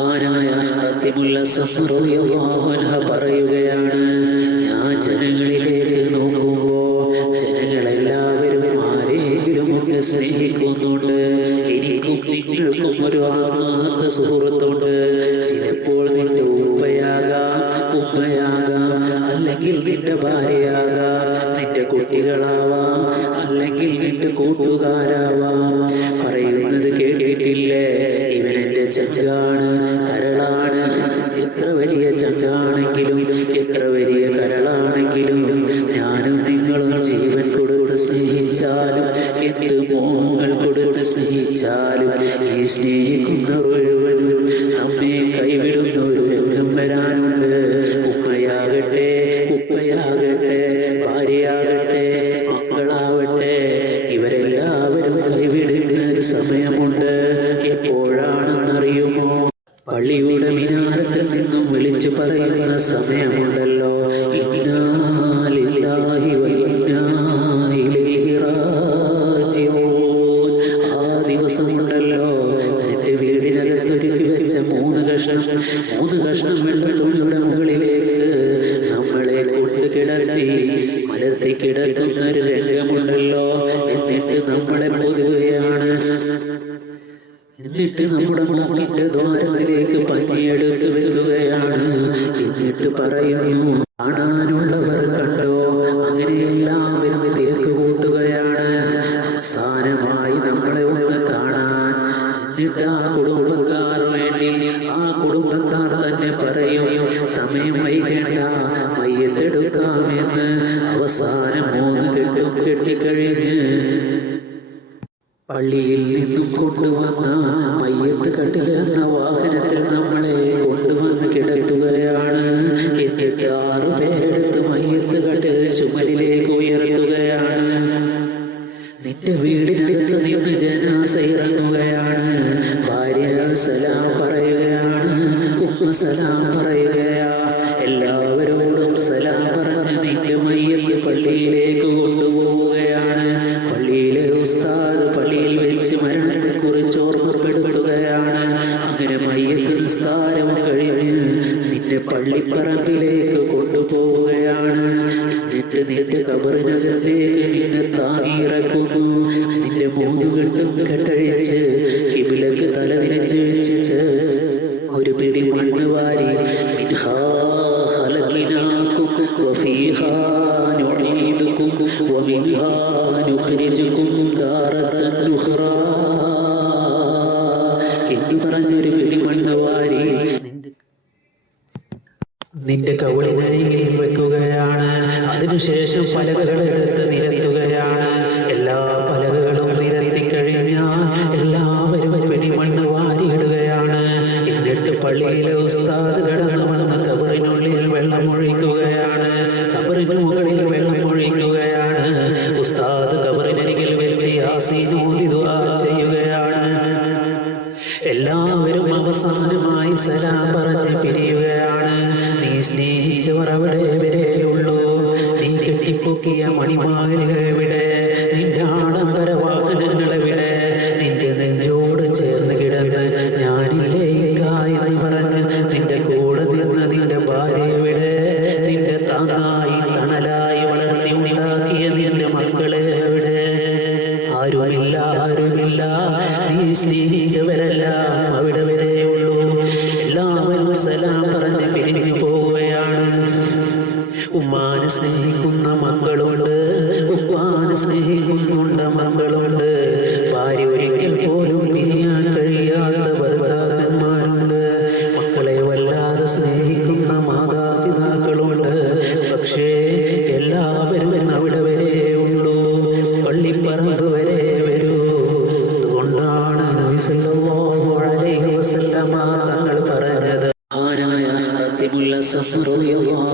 ആരായ ഹാത്തിമുൽ അസ്സം റളിയല്ലാഹു അൻഹു പറയുകയാണ്, ഞാൻ ജനങ്ങളിലേക്ക് നോക്കുമ്പോൾ ജനങ്ങളെല്ലാവരും ആരെങ്കിലും ഒക്കെ സ്നേഹിക്കുന്നുണ്ട്. എനിക്കും നിങ്ങൾക്കും ഒരു ആത്മാർത്ഥ സുഹൃത്തുണ്ട്. ചിലപ്പോൾ നിന്റെ ഉപ്പയാകാം, ഉമ്മയാകാം, അല്ലെങ്കിൽ നിന്റെ ഭാര്യയാകാം, നിന്റെ കുട്ടികളാവാം, അല്ലെങ്കിൽ നിന്റെ കൂട്ടുകാരാവാം. പറയുന്നത് കേട്ടിട്ടില്ലേ, ഇവനെന്റെ ചങ്കാണ്, കരളാണ്. എത്ര വലിയ ചങ്കാണെങ്കിലും എത്ര വലിയ കരളാണെങ്കിലും ഞാനും നിങ്ങളും ജീവൻ കൊടുത്ത് സ്നേഹിച്ചാലും എന്ത് മോഹങ്ങൾ കൊടുത്ത് സ്നേഹിച്ചാലും ഈ സ്നേഹിക്കുന്ന മുഴുവനും നമ്മെ കൈവിടുന്ന ഒരു രംഗം വരാനുണ്ട്. ഉമ്മയാകട്ടെ, ഉപ്പയാകട്ടെ, ഭാര്യയാകട്ടെ, മക്കളാവട്ടെ, ഇവരെല്ലാവരും കൈവിടുന്ന ഒരു സമയമുണ്ട്. എപ്പോഴാണെന്നറിയുമോ? പള്ളിയുടെ മിനാരത്തിൽ നിന്നും വിളിച്ചു പറയുന്ന സമയമുണ്ടല്ലോ, ഇന്നാ ലില്ലാഹി വ ഇന്നാ ഇലൈഹി റാജിഊൻ. ആ ദിവസമുണ്ടല്ലോ, നിന്റെ വീടിനകത്തൊരുക്കി വെച്ച മൂന്ന് കഷ്ണം വെള്ള തുണിയുടെ മുകളിലേക്ക് നമ്മളെ കൊണ്ടുകിടത്തി മലർത്തി കിടത്തുന്ന ഒരു രംഗമുണ്ടല്ലോ. എന്നിട്ട് നമ്മളെ പൊതുകയാണ്. എന്നിട്ട് നമ്മുടെ മൂക്കിന്റെ ദ്വാരത്തിലേക്ക് പഞ്ഞിയെടുത്ത് വെക്കുകയാണ്. എന്നിട്ട് പറയുന്നു, കാണാനുള്ളവർ കണ്ടോ? അങ്ങനെ എല്ലാവരും തിരക്ക് കൂട്ടുകയാണ്. അവസാനമായി നമ്മളെ ഒന്ന് കാണാൻ. എന്നിട്ട് ആ കുടുംബക്കാർ വേണ്ടി ആ കുടുംബക്കാർ തന്നെ പറയും, സമയം വൈകേണ്ട, മയ്യത്തെടുക്കാമെന്ന്. അവസാനം 3 കെട്ടും കെട്ടിക്കഴിഞ്ഞ് പള്ളിയിൽ നിന്നും കൊണ്ടുവന്ന മയ്യത്ത് കട്ടിലെന്ന വാഹനത്തിൽ നമ്മളെ കൊണ്ടുവന്ന് കിടത്തുകയാണ്. എന്നിട്ട് 6 പേരെടുത്ത് മയ്യത്ത് കട്ടിൽ ചുമലിലേക്ക് ഉയർത്തുകയാണ്. നിന്റെ വീടിനകത്ത് നിന്ന് ജനാസ ഇറങ്ങുകയാണ്. ഭാര്യ സലാം പറയുകയാണ്, ഉമ്മ സലാം പറയുകയാ. എല്ലാവരോടും സലാം പറഞ്ഞ് നിന്റെ മയ്യത്ത് പള്ളിയിലേക്ക് കൊണ്ടുപോവുകയാണ്. പള്ളിയിലെ ഉസ്താദ് പള്ളിയിൽ വെച്ച് മരണത്തെക്കുറിച്ച് ഓർമ്മപ്പെടുത്തുകയാണ്. അങ്ങനെ മയ്യത്ത് നിസ്കാരം കഴിഞ്ഞ് നിന്റെ പള്ളിപ്പറമ്പിലേക്ക് കൊണ്ടുപോവുകയാണ്. എന്നിട്ട് നിന്റെ ഖബറിനകത്തേക്ക് നിന്നെ താങ്ങിയിറക്കുന്നു. നിന്റെ 3 കെട്ടും കെട്ടഴിച്ച് ഖിബിലക്ക് തല തിരിച്ച് വെച്ചിട്ട് ഒരു പിടി മണ്ണ് വാരി, മിൻഹാ ഖലഖനാകും വഫീഹാ നുഈദുകും വമിൻഹാ നുഖ്രിജുകും താറത്തൻ ഉഖ്റാ എന്ന് പറഞ്ഞൊരു പിടി മണ്ണ് വാരി നിന്റെ കവിളിനരികിൽ വെക്കുകയാണ്. അതിനുശേഷം പലകകളെടുത്ത് നിരത്തുകയാണ്. എല്ലാ പലകകളും നിരത്തി കഴിഞ്ഞാൽ എല്ലാവരും പിടിമണ്ണ് വാരിയിടുകയാണ്. എന്നിട്ട് പള്ളിയിലെ ഉസ്താദ് കടന്നു വന്ന് ഖബറിനുള്ളിൽ വെള്ളമൊഴിക്കുകയാണ്. ഖബറിന് മുകളിൽ വെള്ളമൊഴിക്കുകയാണ്. ഉസ്താദ് ഖബറിനരികിൽ വെച്ച് യാസീൻ ഓതി ദുആ ചെയ്യുകയാണ്. എല്ലാവരും അവസാനമായി സലാം പറഞ്ഞ് പിരിയുകയാണ്. നീ സ്നേഹിച്ചവർ അവിടെ വരെയുള്ളൂ. നീ കെട്ടിപ്പൊക്കിയ മണിമാലികൾ എവിടെ? നിന്റെ ആഡംബര വാഹനങ്ങൾ എവിടെ? നിന്റെ നെഞ്ചോട് ചേർന്ന് കിടന്ന് ഞാനില്ലേ എന്ന് പറഞ്ഞ് നിന്റെ കൂടെ നിന്ന് നിന്റെ ഭാര്യ എവിടെ? നിന്റെ താങ്ങായി തണലായി വളർത്തി ഉണ്ടാക്കിയ നിന്റെ മക്കളെ എവിടെ? ആരുമില്ല, ആരുമില്ല. നീ സ്നേഹിച്ചവരെല്ലാം അവിടെ വരെയുള്ളൂ. എല്ലാവരും സലാം പറഞ്ഞ് പിരിഞ്ഞു പോവുകയാണ്. ഉമ്മാനെ സ്നേഹിക്കുന്ന മക്കളുണ്ട്, ഉപ്പാനെ സ്നേഹിക്കുന്നുണ്ട് മക്കളുണ്ട്. ഭാര്യ ഒരിക്കൽ പോലും പിരിയാൻ കഴിയാത്ത ഭർത്താക്കന്മാരുണ്ട്. മക്കളെ വല്ലാതെ സ്നേഹിക്കുന്ന മാതാപിതാക്കളുണ്ട്. പക്ഷേ എല്ലാവരും അവിടെ വരെ ഉള്ളൂ, പള്ളിപ്പറമ്പ് വരെ വരൂ. അതുകൊണ്ടാണ് നബി സല്ലല്ലാഹു അലൈഹി വസല്ലമ തങ്ങൾ പറഞ്ഞത്, ആരായ ഹാത്തിമുൽ അസ്സം റളിയല്ലാഹു